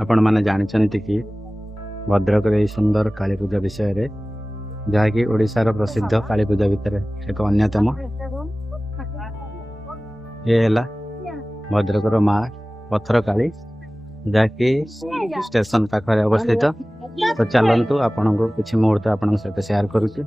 आपण माने जानिचंती कि भद्रक रे सुंदर काली पूजा विषय रे जहाँकि ओडिशार प्रसिद्ध काली पूजा भितर एक अन्यतम ये है भद्रकर माँ पथर काली जहाँकि स्टेशन पाखे अवस्थित। तो चलतु आपण को किसी मुहूर्त आपण सहित शेयर करुच्ची।